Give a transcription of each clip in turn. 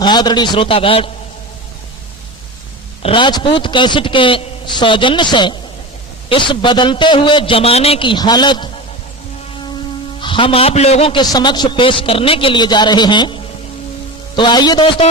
आदरणीय श्रोतागण, राजपूत कैसेट के सौजन्य से इस बदलते हुए जमाने की हालत हम आप लोगों के समक्ष पेश करने के लिए जा रहे हैं। तो आइए दोस्तों,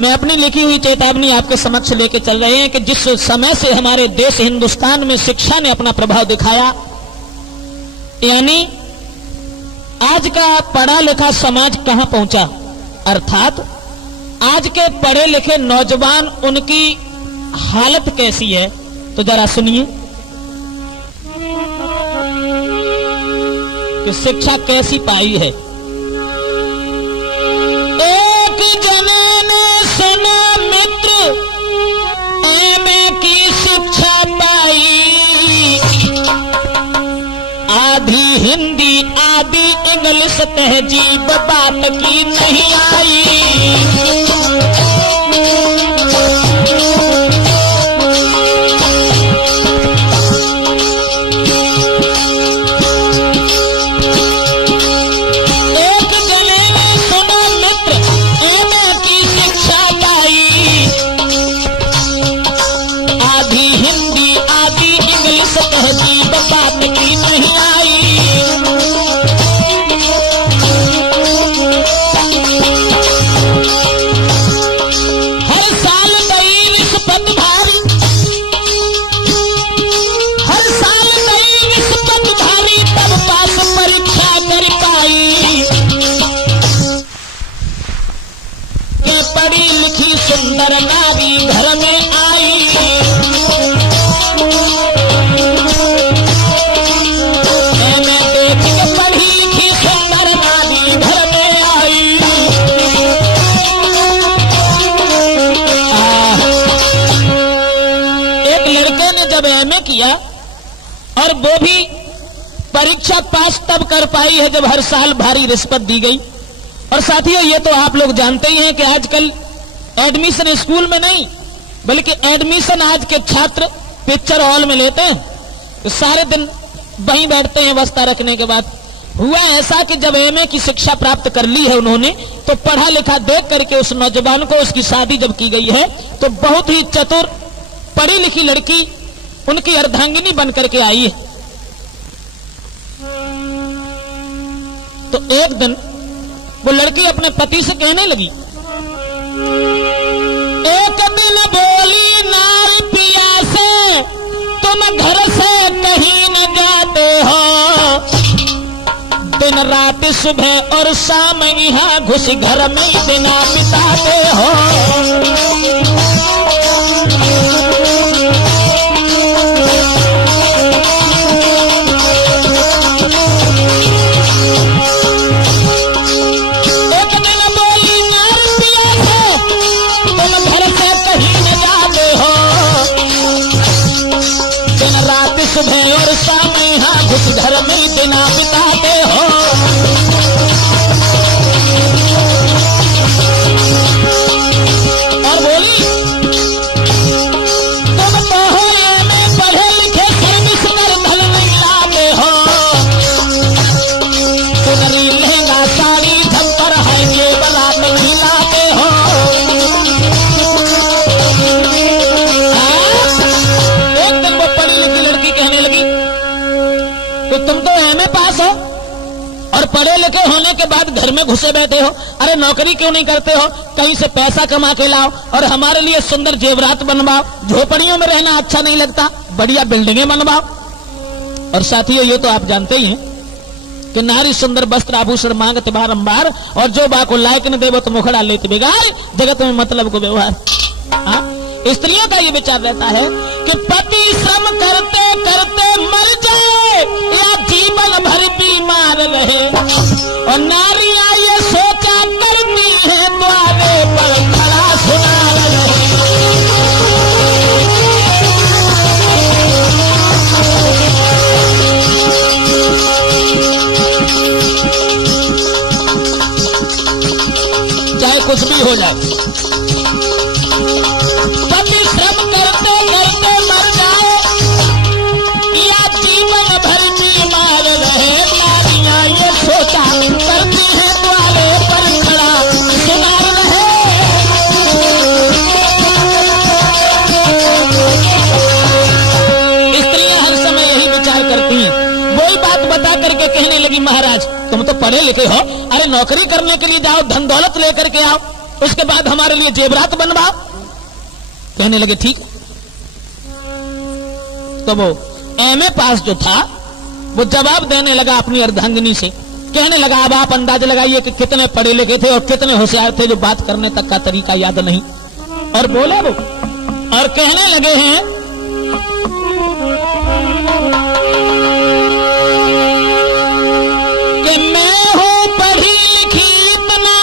मैं अपनी लिखी हुई चेतावनी आपके समक्ष लेके चल रहे हैं कि जिस समय से हमारे देश हिंदुस्तान में शिक्षा ने अपना प्रभाव दिखाया, यानी आज का पढ़ा लिखा समाज कहां पहुंचा, अर्थात आज के पढ़े लिखे नौजवान, उनकी हालत कैसी है, तो जरा सुनिए कि शिक्षा कैसी पाई है। एक जने ने सुना मित्र, एमए की शिक्षा पाई, आधी हिंदी आधी इंग्लिश तहजीब बात की नहीं आई। एक जने ने सुना मित्र, एमए की शिक्षा पाई, आधी हिंदी आधी इंग्लिश तहजीब बात की नहीं आई। पढ़ी लिखी सुंदर नारी घर में आई, मैं देख के पढ़ी लिखी सुंदर नारी घर में आई। एक लड़के ने जब एमए किया, और वो भी परीक्षा पास तब कर पाई है जब हर साल भारी रिश्वत दी गई। और साथियों, ये तो आप लोग जानते ही हैं कि आजकल एडमिशन स्कूल में नहीं, बल्कि एडमिशन आज के छात्र पिक्चर हॉल में लेते हैं, तो सारे दिन वहीं बैठते हैं बस्ता रखने के बाद। हुआ ऐसा कि जब एमए की शिक्षा प्राप्त कर ली है उन्होंने, तो पढ़ा लिखा देख करके उस नौजवान को, उसकी शादी जब की गई है, तो बहुत ही चतुर पढ़ी लिखी लड़की उनकी अर्धांगिनी बन करके आई है। तो एक दिन वो लड़की अपने पति से कहने लगी, एक दिन बोली नारी पिया से, तुम घर से कहीं न जाते हो, दिन रात सुबह और शाम यहाँ घुस घर में दिन बिताते हो। सुबह और शाम यहाँ घुस घर में दिन बिताते हो। और बोली, तुम तो हो एमए पढ़े लिखे, सर्विस कर धन नहीं लाते हो, सुनरी लहंगा साड़ी झंपर है ये बला नहीं लाते हो। एक दिन वो पढ़ी लिखी लड़की कहने लगी, तो तुम तो एमए पास हो और पढ़े लिखे होने के बाद घर में घुसे बैठे हो, अरे नौकरी क्यों नहीं करते हो, कहीं से पैसा कमा के लाओ और हमारे लिए सुंदर जेवरात बनवाओ, झोपड़ियों में रहना अच्छा नहीं लगता, बढ़िया बिल्डिंगें बनवाओ। और साथियों, ये तो आप जानते ही हैं कि नारी सुंदर वस्त्र आभूषण मांगत बारंबार, और जो बाको लायक न देवो तो मुखड़ा लेते बिगाड़, जगत में मतलब को व्यवहार। स्त्रियों का ये विचार रहता है कि पति श्रम करते करते मर जाए या जीवन भर बीमार रहे, और नारियां ये सोचा करती है द्वारे पर खड़ा सुना रहे। चाहे कुछ भी हो जाए, श्रम करते करते मर जाए या जीवन भर बीमार रहे, नारियां ये सोचा करती है द्वारे पर खड़ा तुम तो पढ़े लिखे हो, अरे नौकरी करने के लिए जाओ, धन दौलत लेकर के आओ, उसके बाद हमारे लिए जेवरात बनवाओ। कहने लगे ठीक। तो वो एमए पास जो था वो जवाब देने लगा अपनी अर्धांगिनी से, कहने लगा अब आप अंदाजा लगाइए कि कितने पढ़े लिखे थे और कितने होशियार थे जो बात करने तक का तरीका याद नहीं। और बोले वो और कहने लगे हैं कि मैं हूं पढ़ी लिखी इतना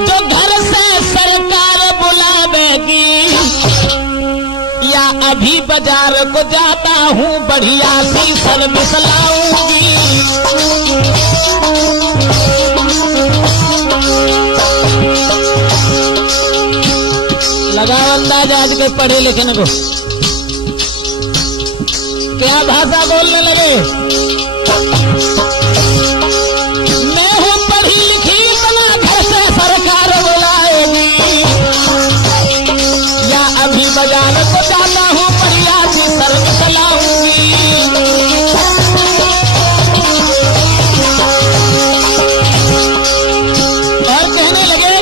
जो घर से सरकार बुलावेगी, या अभी बाजार को जाता हूं बढ़िया सी सर्विस लाऊंगी। लगाओ अंदाजा आज के पढ़े लिखे को, क्या भाषा बोलने लगे। मैं हूं पढ़ी लिखी इतना घर से सरकार बुलाएगी, या अभी बाजार को जाता हूं बढ़िया सी सर्विस लाऊंगी। और कहने लगे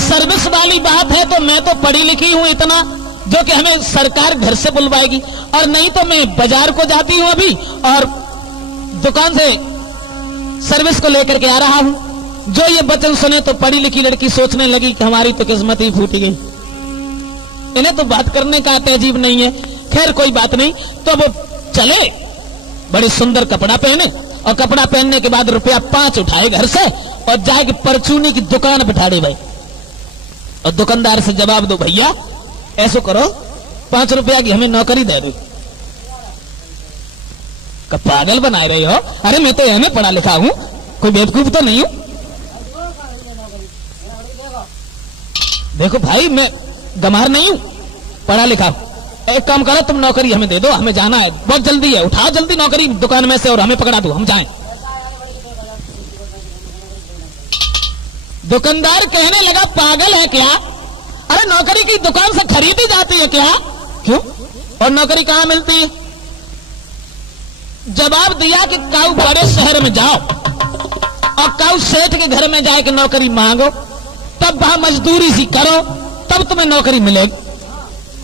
सर्विस वाली बात है, तो मैं तो पढ़ी लिखी हूं इतना जो कि हमें सरकार घर से बुलवाएगी, और नहीं तो मैं बाजार को जाती हूं अभी और दुकान से सर्विस को लेकर के आ रहा हूं। जो ये वचन सुने तो पढ़ी लिखी लड़की सोचने लगी कि हमारी तो किस्मत ही फूटी गई, इन्हें तो बात करने का तहजीब नहीं है। खैर कोई बात नहीं, तो वो चले बड़ी सुंदर कपड़ा पहने, और कपड़ा पहनने के बाद रुपया 5 उठाए घर से और जाके परचूनी की दुकान बिठाड़े भाई, और दुकानदार से जवाब दो भैया ऐसा करो 5 रुपया की हमें नौकरी दे दो। पागल बनाए रहे हो, अरे मैं तो एमए पढ़ा लिखा हूं, कोई बेवकूफ तो नहीं हूं। देखो भाई मैं गमार नहीं हूं, पढ़ा लिखा हूं। एक काम करो तुम नौकरी हमें दे दो, हमें जाना है, बहुत जल्दी है, उठाओ जल्दी नौकरी दुकान में से और हमें पकड़ा दो, हम जाएं। दुकानदार कहने लगा पागल है क्या, अरे नौकरी की दुकान से खरीदी जाती है क्या, क्यों, और नौकरी कहां मिलती है। जवाब दिया कि काऊ बड़े शहर में जाओ और काऊ सेठ के घर में जाके नौकरी मांगो, तब वहां मजदूरी सी करो, तब तुम्हें नौकरी मिलेगी।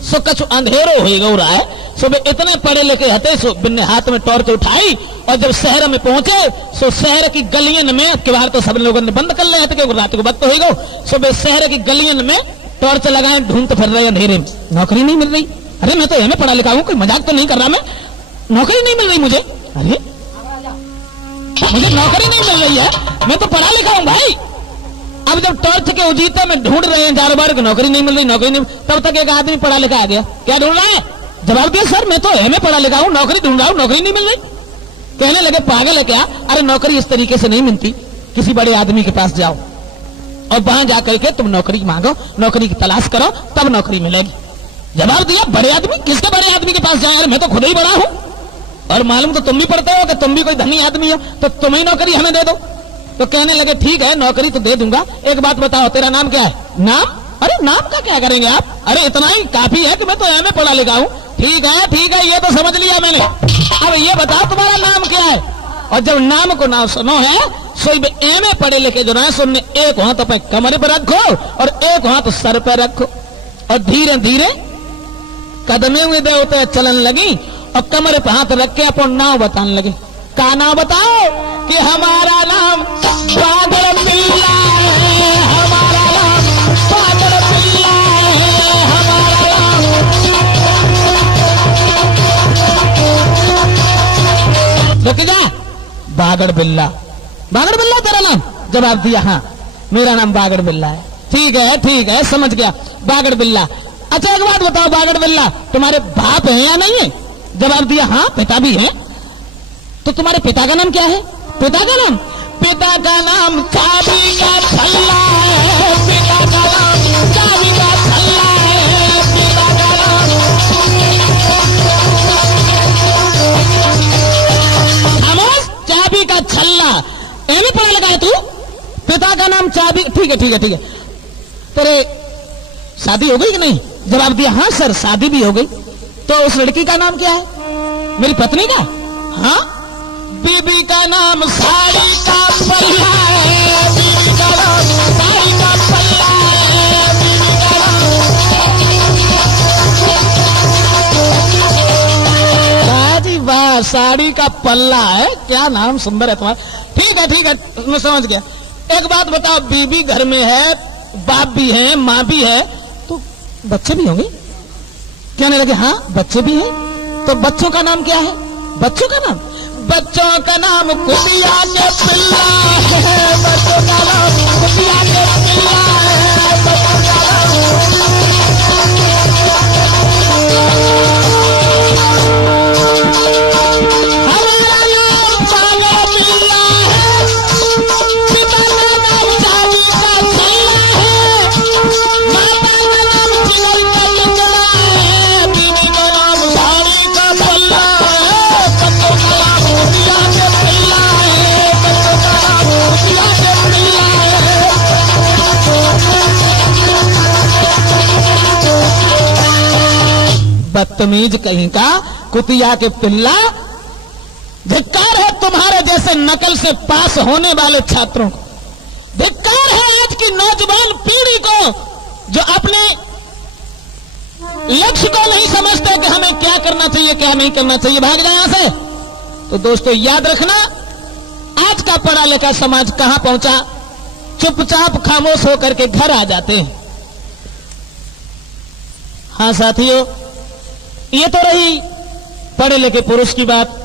सो कछु अंधेरो हो रहा है, सुबह इतने पढ़े लिखे हते, सो बिन्ने हाथ में टॉर्च उठाई और जब शहर में पहुंचे सो शहर की गलियन में, किवाड़ तो सब लोगों ने बंद कर लिया था, रात को वक्त हो गो, सुबह शहर की गलियन में टॉर्च लगाए ढूंढते फिर रहे अंधेरे में, नौकरी नहीं मिल रही। अरे मैं तो एमए पढ़ा लिखा हूं, कोई मजाक तो नहीं कर रहा मैं, नौकरी नहीं मिल रही मुझे, अरे मुझे नौकरी नहीं मिल रही है, मैं तो पढ़ा लिखा हूं भाई। अब जब टॉर्च के उजीते में ढूंढ रहे हैं चारों बार, नौकरी नहीं मिल रही, नौकरी नहीं, तब तक एक आदमी पढ़ा लिखा आ गया, क्या ढूंढ रहा है, जवाब दिया सर मैं तो एमए पढ़ा लिखा हूं, नौकरी ढूंढ रहा हूं, नौकरी नहीं मिल रही। कहने लगे पागल है क्या, अरे नौकरी इस तरीके से नहीं मिलती, किसी बड़े आदमी के पास जाओ और वहां जाकर के तुम नौकरी मांगो, नौकरी की तलाश करो, तब नौकरी मिलेगी। जवाब दिया बड़े आदमी, किसके बड़े आदमी के पास जाए, मैं तो खुद ही बड़ा हूं, और मालूम तो तुम भी पढ़ते हो कि तुम भी कोई धनी आदमी हो, तो तुम ही नौकरी हमें दे दो। तो कहने लगे ठीक है नौकरी तो दे दूंगा, एक बात बताओ तेरा नाम क्या है, नाम, अरे नाम का क्या करेंगे आप, अरे इतना ही काफी है कि मैं तो एमए पढ़ा लिखा हूं। ठीक है ये तो समझ लिया मैंने, अब ये बताओ तुम्हारा नाम क्या है। और जब नाम को ना सुनो है सो एमए पढ़े लिखे जो ना सुनने, एक हाथ अपने कमरे पर रखो और एक हाथ सर पर रखो, और धीरे धीरे कदमे हुए देवते चलन लगी और कमरे पर हाथ रख के अपन नाम बताने लगे। का नाम बताओ कि हमारा नाम बादल बिल्ला है, हमारा नाम बादल बिल्ला है, हमारा नाम रुक जा, बागड़ बिल्ला, बागड़ बिल्ला तेरा नाम, जवाब दिया हाँ मेरा नाम बागड़ बिल्ला है। ठीक है समझ गया, बागड़ बिल्ला। अच्छा एक बात बताओ बागड़ बिल्ला, तुम्हारे बाप है या नहीं है? जवाब दिया हाँ पिता भी है। तो तुम्हारे पिता का नाम क्या है? पिता का नाम चाबी का छल्ला है। पिता का नाम चाबी का छल्ला है। पिता का नाम खामोश, चाबी का छल्ला। एम पढ़ा लगा है तू? पिता का नाम चाबी, ठीक है ठीक है ठीक है। तेरे शादी हो गई कि नहीं? जवाब दिया हाँ सर शादी भी हो गई। तो उस लड़की का नाम क्या है? मेरी पत्नी का? हाँ, बीबी का नाम साड़ी का पल्ला है। बीबी का नाम साड़ी का पल्ला है। बीबी का नाम जी वाह, साड़ी का पल्ला है। क्या नाम सुंदर है तुम्हारा। ठीक है मैं समझ गया। एक बात बताओ, बीबी घर में है, बाप भी है, माँ भी है, तो बच्चे भी होंगे? कहने लगे हाँ बच्चे भी हैं। तो बच्चों का नाम क्या है? बच्चों का नाम कुतिया के पिल्ला है। बच्चों का नाम कुतिया के पिल्ला है। बच्चों का हमारा नाम पागल पिल्ला है। पिता का नाम चाबी का छल्ला है। माता का नाम चिड़ै का पिंजरा है। बीवी का नाम साड़ी का पल्ला है। बच्चों का नाम कुतिया के पिल्ला है। बच्चों का नाम कुतिया के पिल्ला है। बदतमीज कहीं का, कुतिया के पिल्ला। धिक्कार है तुम्हारे जैसे नकल से पास होने वाले छात्रों को। धिक्कार है आज की नौजवान पीढ़ी को जो अपने लक्ष्य को नहीं समझते कि हमें क्या करना चाहिए क्या नहीं करना चाहिए, भाग जाए यहां से। तो दोस्तों याद रखना, आज का पढ़ा लिखा समाज कहां पहुंचा? चुपचाप खामोश होकर के घर आ जाते हैं। हाँ साथियों, ये तो रही पढ़े लिखे पुरुष की बात।